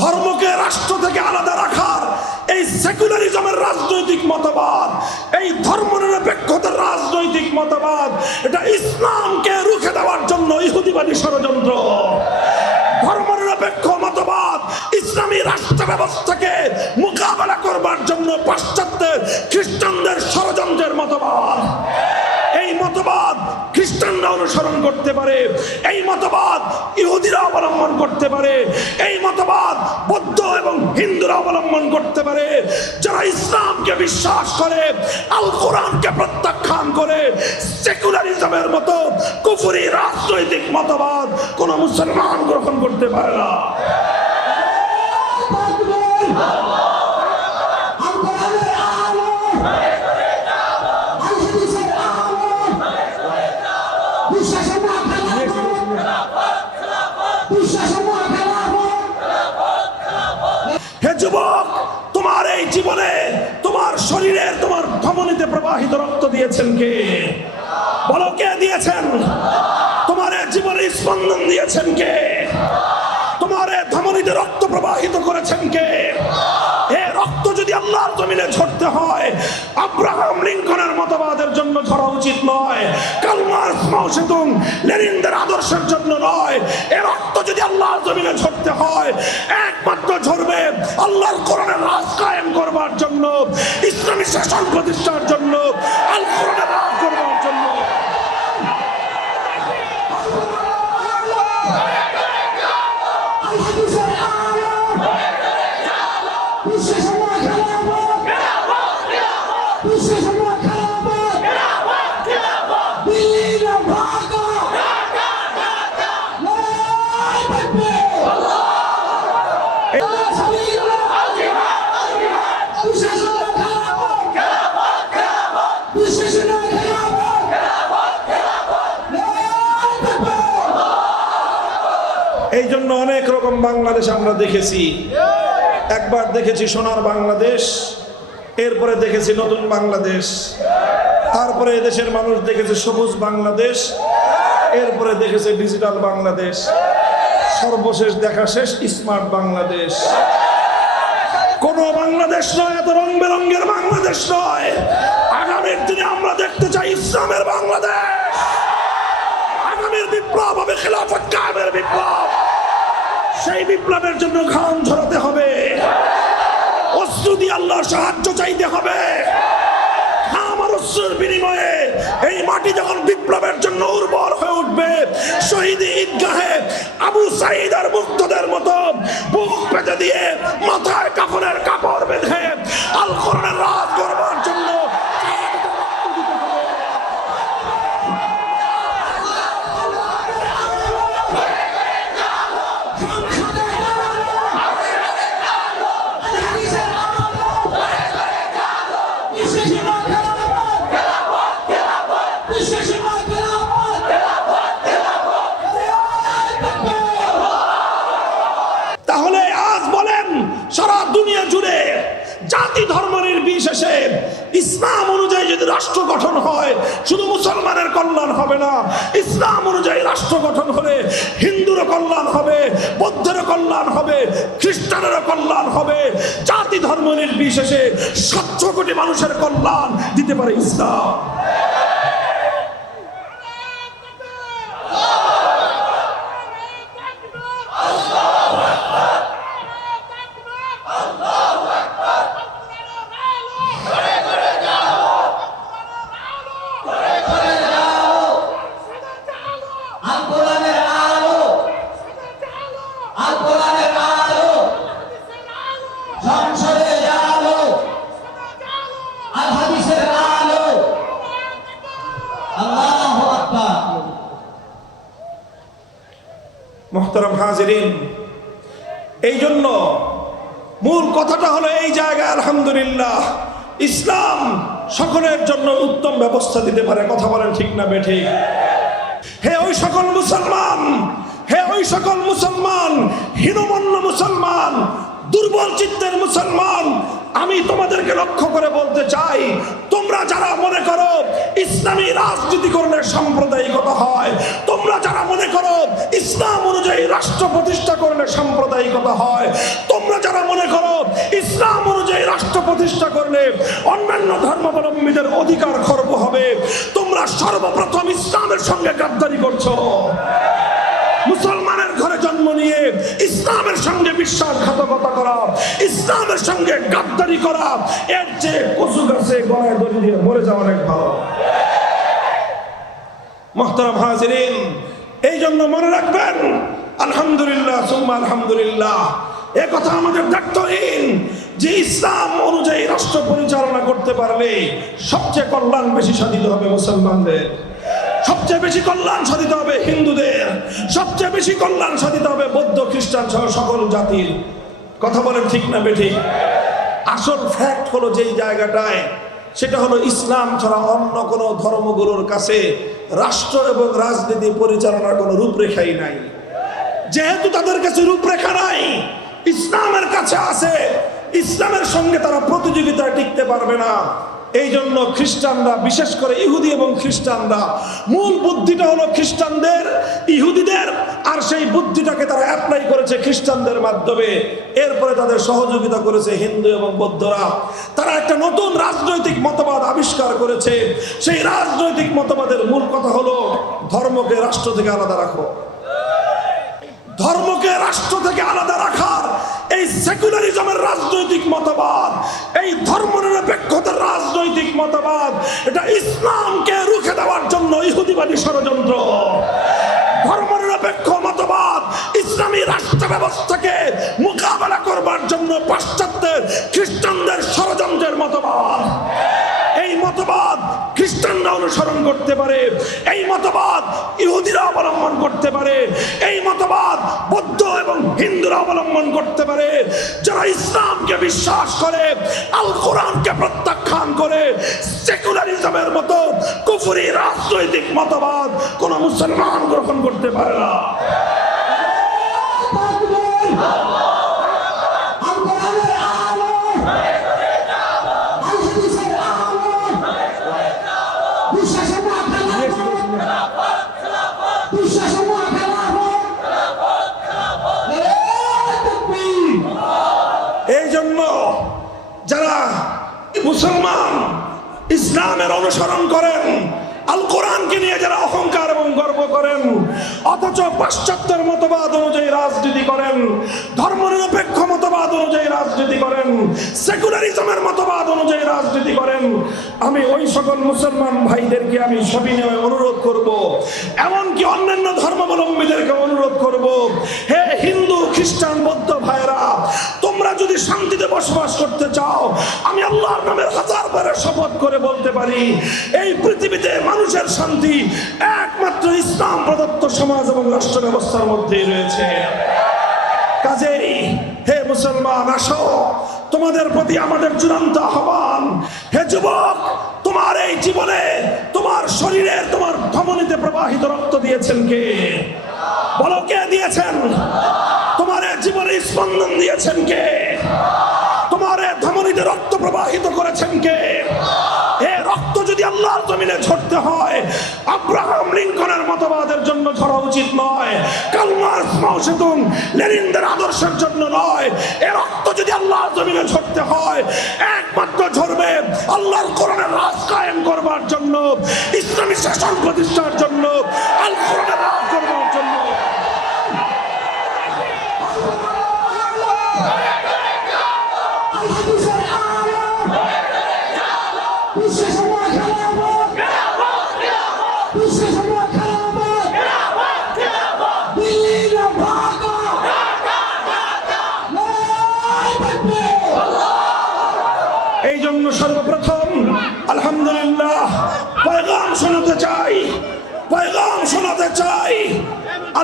ধর্মকে রাষ্ট্র থেকে আলাদা রাখার এই সেকুলারিজমের রাজনৈতিক মতবাদ, এই ধর্ম ধর্মনিরপেক্ষতার রাজনৈতিক মতবাদ, এটা ইসলামকে রুখে দেওয়ার জন্য ইহুদিবাদী ষড়যন্ত্র। ধর্মনিরপেক্ষ মতবাদ ইসলামী রাষ্ট্র ব্যবস্থাকে মোকাবেলা করবার জন্য পাশ্চাত্যের খ্রিস্টানদের ষড়যন্ত্রের মতবাদ। খ্রিস্টানরা অনুসরণ করতে পারে, এই মতবাদ ইহুদিরা অবলম্বন করতে পারে, এই মতবাদ বৌদ্ধ এবং হিন্দুরা অবলম্বন করতে পারে। যারা ইসলামকে বিশ্বাস করে আল কোরআনকে প্রত্যাখ্যান করে, সেকুলারিজমের মতো কুফুরি রাজনৈতিক মতবাদ কোন মুসলমান গ্রহণ করতে পারে না। জীবনে তোমার শরীরের, তোমার ধমনীতে প্রবাহিত রক্ত দিয়েছেন কে? বলো কে দিয়েছেন? তোমার জীবনে স্পন্দন দিয়েছেন কে? তোমার ধমনীতে রক্ত প্রবাহিত করেছেন কে? এ রক্ত যদি আল্লাহর জমিনে ঝরতে হয়, আব্রাহাম লিঙ্কনের মতবাদের জন্য ঝরা উচিত নয়, কালমার মাউসেতুং লেনিনদের আদর্শের জন্য নয়, এ রক্ত যদি আল্লাহর জমিনে ঝরতে হয়, একমাত্র ঝরবে আল্লাহর কোরআনের করবার জন্য ইসলামী শাসন প্রতিষ্ঠার জন্য আল এই জন্য অনেক রকম বাংলাদেশ আমরা দেখেছি। একবার দেখেছি সোনার বাংলাদেশ, এরপরে দেখেছি নতুন বাংলাদেশ, তারপরে এদেশের মানুষ দেখেছে সবুজ বাংলাদেশ, এরপরে দেখেছে ডিজিটাল বাংলাদেশ, সর্বশেষ দেখা শেষ স্মার্ট বাংলাদেশ। কোন বাংলাদেশ নয়, এত রং বেরঙ্গের বাংলাদেশ নয়। আগামীর দিনে আমরা দেখতে চাই ইসলামের বাংলাদেশ। আগামীর বিপ্লব হবে খেলাফত কায়েমের বিপ্লব। সেই বিপ্লবের জন্য ঘাম ঝরাতে হবে। অশ্রু দিয়ে আল্লাহর সাহায্য চাইতে হবে। বিনিময়ে এই মাটি যখন বিপ্লবের জন্য উর্বর হয়ে উঠবে, শহীদ ঈদগাহে আবু সাইদ আর মুক্তদের মতো বুক পেতে দিয়ে মাথায় কাপড়ের কাপড় বেঁধে আল কোরআনের রাজ করবার জন্য তাহলে আজ বলেন সারা দুনিয়া জুড়ে জাতি ধর্ম নির্বিশেষে ইসলাম অনুযায়ী যদি রাষ্ট্র গঠন হয়, শুধু মুসলমানের কল্যাণ হবে না, ইসলাম অনুযায়ী রাষ্ট্র গঠন হলে হিন্দুরও কল্যাণ হবে বৌদ্ধের কল্যাণ হবে, খ্রিস্টানেরও কল্যাণ হবে। জাতি ধর্ম নির্বিশেষে সাতশো কোটি মানুষের কল্যাণ দিতে পারে ইসলাম। এই জন্য মূল কথাটা হলো এই জায়গায় আলহামদুলিল্লাহ ইসলাম সকলের জন্য উত্তম ব্যবস্থা দিতে পারে। কথা বলেন ঠিক না বেঠিক হে ওই সকল মুসলমান, হে ওই সকল মুসলমান, হীনমন্য মুসলমান, দুর্বল চিত্তের মুসলমান, আমি তোমাদেরকে লক্ষ্য করে বলতে চাই, তোমরা যারা মনে করো ইসলামী রাজনীতি করলে সাম্প্রদায়িকতা হয়, তোমরা যারা মনে করো ইসলাম অনুযায়ী রাষ্ট্র প্রতিষ্ঠা করলে সাম্প্রদায়িকতা হয়, তোমরা যারা মনে করো ইসলাম অনুযায়ী রাষ্ট্র প্রতিষ্ঠা করলে অন্যান্য ধর্মাবলম্বীদের অধিকার খর্ব হবে তোমরা সর্বপ্রথম ইসলামের সঙ্গে গাদ্দারি করছ। মুসলমানের ঘরে জন্ম নিয়ে ইসলামের সঙ্গে বিশ্বাসঘাতকতা করা, ইসলামের সঙ্গে গাদ্দারি করা, এর চেয়ে কচু গাছে গলায় দড়ি দিয়ে মরে যাওয়া অনেক ভালো। মোহতারাম হাজিরিন, এই জন্য মনে রাখবেন, আলহামদুলিল্লাহ, সুম্মা আলহামদুলিল্লাহ এ কথা আমাদের দায়িত্বহীন যে ইসলাম অনুযায়ী রাষ্ট্র পরিচালনা করতে পারলে সবচেয়ে কল্যাণ বেশি সাধিত হবে মুসলমানদের। সবচেয়ে বেশি কল্যাণ সাধিত হবে হিন্দুদের। সবচেয়ে বেশি কল্যাণ সাধিত হবে বৌদ্ধ, খ্রিস্টান সহ সকল জাতির। কথা বলেন ঠিক না বেঠিক আসল ফ্যাক্ট হলো যেই জায়গাটায়, সেটা হলো ইসলাম ছাড়া অন্য কোনো ধর্মগুলোর কাছে রাষ্ট্র এবং রাজনীতি পরিচালনার কোনো রূপরেখাই নাই। যেহেতু তাদের কাছে রূপরেখা নাই ইসলামের কাছে আছে। ইসলামের সঙ্গে তারা প্রতিযোগিতায় টিকতে পারবে না। এই জন্য খ্রিস্টানরা, বিশেষ করে ইহুদি এবং খ্রিস্টানরা, মূল বুদ্ধিটা হলো খ্রিস্টানদের, ইহুদিদের, আর সেই বুদ্ধিটাকে তারা অ্যাপ্লাই করেছে খ্রিস্টানদের মাধ্যমে। এরপরে তাদের সহযোগিতা করেছে হিন্দু এবং বৌদ্ধরা। তারা একটা নতুন রাজনৈতিক মতবাদ আবিষ্কার করেছে। সেই রাজনৈতিক মতবাদের মূল কথা হলো ধর্মকে রাষ্ট্র থেকে আলাদা রাখো। ধর্মকে রাষ্ট্র থেকে আলাদা রাখার এই সেকুলারিজমের রাজনৈতিক মতবাদ, এই ধর্মনিরপেক্ষতার রাজনৈতিক মতবাদ, এটা ইসলামকে রুখে দেওয়ার জন্য ইহুদিবাদী ষড়যন্ত্র। ধর্ম নিরপেক্ষ মতবাদ ইসলামী রাষ্ট্র ব্যবস্থাকে মোকাবেলা করবার জন্য পাশ্চাত্যের খ্রিস্টানদের ষড়যন্ত্রের মতবাদ। এই মতবাদ খ্রিস্টানরা অনুসরণ করতে পারে, এই মতবাদ ইহুদিরা অবলম্বন করতে পারে, এই মতবাদ বৌদ্ধ এবং হিন্দুরা অবলম্বন করতে পারে। যারা ইসলামকে বিশ্বাস করে আল কোরআনকে প্রত্যাখ্যান করে, সেকুলারিজমের মতো কুফুরি রাজনৈতিক মতবাদ কোন মুসলমান গ্রহণ করতে পারে না। ইসলামের অনুসরণ করেন আল কোরআনকে নিয়ে যারা অহংকার এবং গর্ব করেন, অথচ পাশ্চাত্যের মতবাদ অনুযায়ী রাজনীতি করেন, ধর্মনিরপেক্ষ মতবাদ অনুযায়ী রাজনীতি করেন, সেকুলারিজমের মতবাদ অনুযায়ী রাজনীতি করেন, আমি ওই সকল মুসলমান ভাইদেরকে আমি সবিনয়ে অনুরোধ করব, এমনকি অন্যান্য ধর্মাবলম্বীদেরকে অনুরোধ করব, হে হিন্দু, খ্রিস্টান বসবাস করতে চাও, আমি আল্লাহর নামের হাজার বারের শপথ করে বলতে পারি, এই পৃথিবীতে মানুষের শান্তি একমাত্র ইসলাম প্রদত্ত সমাজ এবং রাষ্ট্র ব্যবস্থার মধ্যেই রয়েছে। কাজেই হে মুসলমান, আসো, তোমাদের প্রতি আমাদের চূড়ান্ত আহ্বান, হে যুবক, তোমার এই জীবনে তোমার শরীরে তোমার ধমনীতে প্রবাহিত রক্ত দিয়েছেন কে? বলো কে দিয়েছেন? তোমার জীবনে স্পন্দন দিয়েছেন কে? তোমার রক্ত প্রবাহিত করেছেন কে? এ রক্ত যদি আল্লাহর জমিনে ঝরতে হয়, আব্রাহাম লিঙ্কনের মতবাদের জন্য ঝরা উচিত নয় কালমার মাউসেতুন লেনিনদের আদর্শের জন্য নয়, এ রক্ত যদি আল্লাহর জমিনে ঝরতে হয়, একমাত্র ঝরবে আল্লাহর কোরআনের রাজ কায়েম করবার জন্য, ইসলামী শাসন প্রতিষ্ঠার জন্য আল কোরআনের রাজ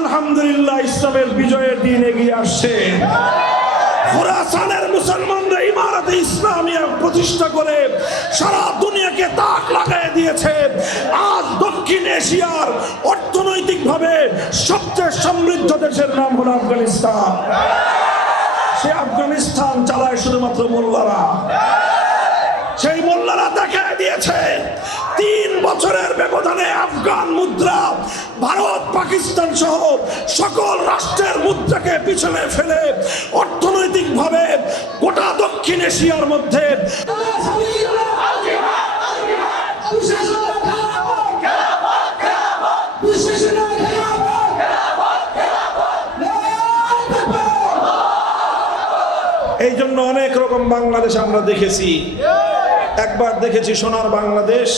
আলহামদুলিল্লাহ, ইসলামের বিজয়ের দিন এগিয়ে আসছে। খোরাসানের মুসলমানরা ইমারতে ইসলামিয়া প্রতিষ্ঠা করে সারা দুনিয়াকে তাক লাগাই দিয়েছে। আজ দক্ষিণ এশিয়ার অর্থনৈতিকভাবে সবচেয়ে সমৃদ্ধ দেশের নাম হলো আফগানিস্তান। সে আফগানিস্তান চালায় শুধুমাত্র মোল্লারা। সেই মোল্লারা দেখা দিয়েছে, তিন বছরের ব্যবধানে আফগান মুদ্রা, ভারত, পাকিস্তান সহ সকল রাষ্ট্রের মুদ্রাকে পিছনে ফেলে অর্থনৈতিকভাবে গোটা দক্ষিণ এশিয়ার মধ্যে এই জন্য অনেক রকম বাংলাদেশ আমরা দেখেছি। একবার দেখেছি সোনার বাংলাদেশ।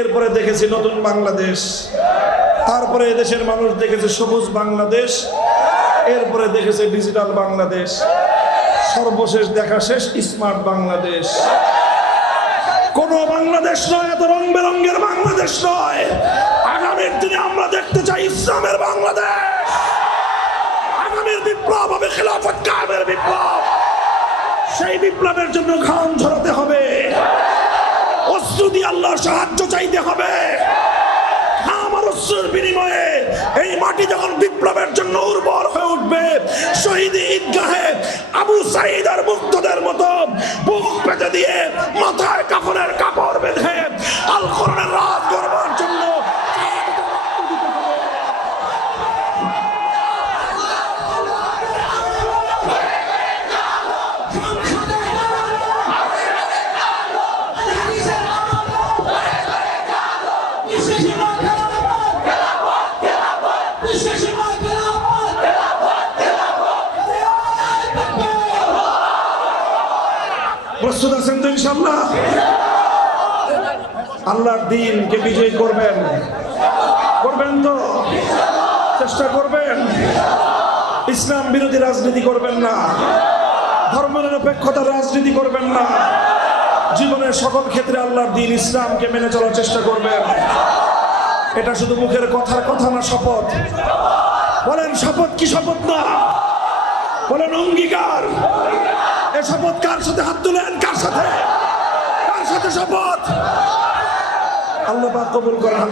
এরপরে দেখেছি নতুন বাংলাদেশ। তারপরে এদেশের মানুষ দেখেছে সবুজ বাংলাদেশ। এরপরে দেখেছে ডিজিটাল বাংলাদেশ। সর্বশেষ দেখা শেষ, স্মার্ট বাংলাদেশ। কোন বাংলাদেশ নয়, এত রং বেরঙ্গের বাংলাদেশ নয়। আগামীর দিনে আমরা দেখতে চাই ইসলামের বাংলাদেশ। আগামীর বিপ্লব হবে খেলাফত কায়েমের বিপ্লব। সেই বিপ্লবের জন্য ঘাম ঝরাতে হবে। অস্ত্র আল্লাহর সাহায্য চাইতে হবে, আমার বিনিময়ে এই মাটি যখন বিপ্লবের জন্য উর্বর হয়ে উঠবে, শহীদ ঈদগাহে আবু সাইদ আর মুক্তদের মতো বুক পেতে দিয়ে মাথায় কাফনের কাপড় বেঁধে আল কোরআনের রাজ করবার জন্য প্রস্তুত আছেন তো ইনশাল্লাহ আল্লাহর দিনকে বিজয় করবেন। করবেন তো? চেষ্টা করবেন। ইসলাম বিরোধী রাজনীতি করবেন না। ধর্মনিরপেক্ষতার রাজনীতি করবেন না। জীবনের সকল ক্ষেত্রে আল্লাহর দিন ইসলামকে মেনে চলার চেষ্টা করবেন। এটা শুধু মুখের কথার কথা না, শপথ। বলেন, শপথ কি শপথ না? বলেন, অঙ্গীকার। এ শপথ কার সাথে হাত তুলেন? কার সাথে? কার সাথে শপথ? আল্লাহ কবুল করেন।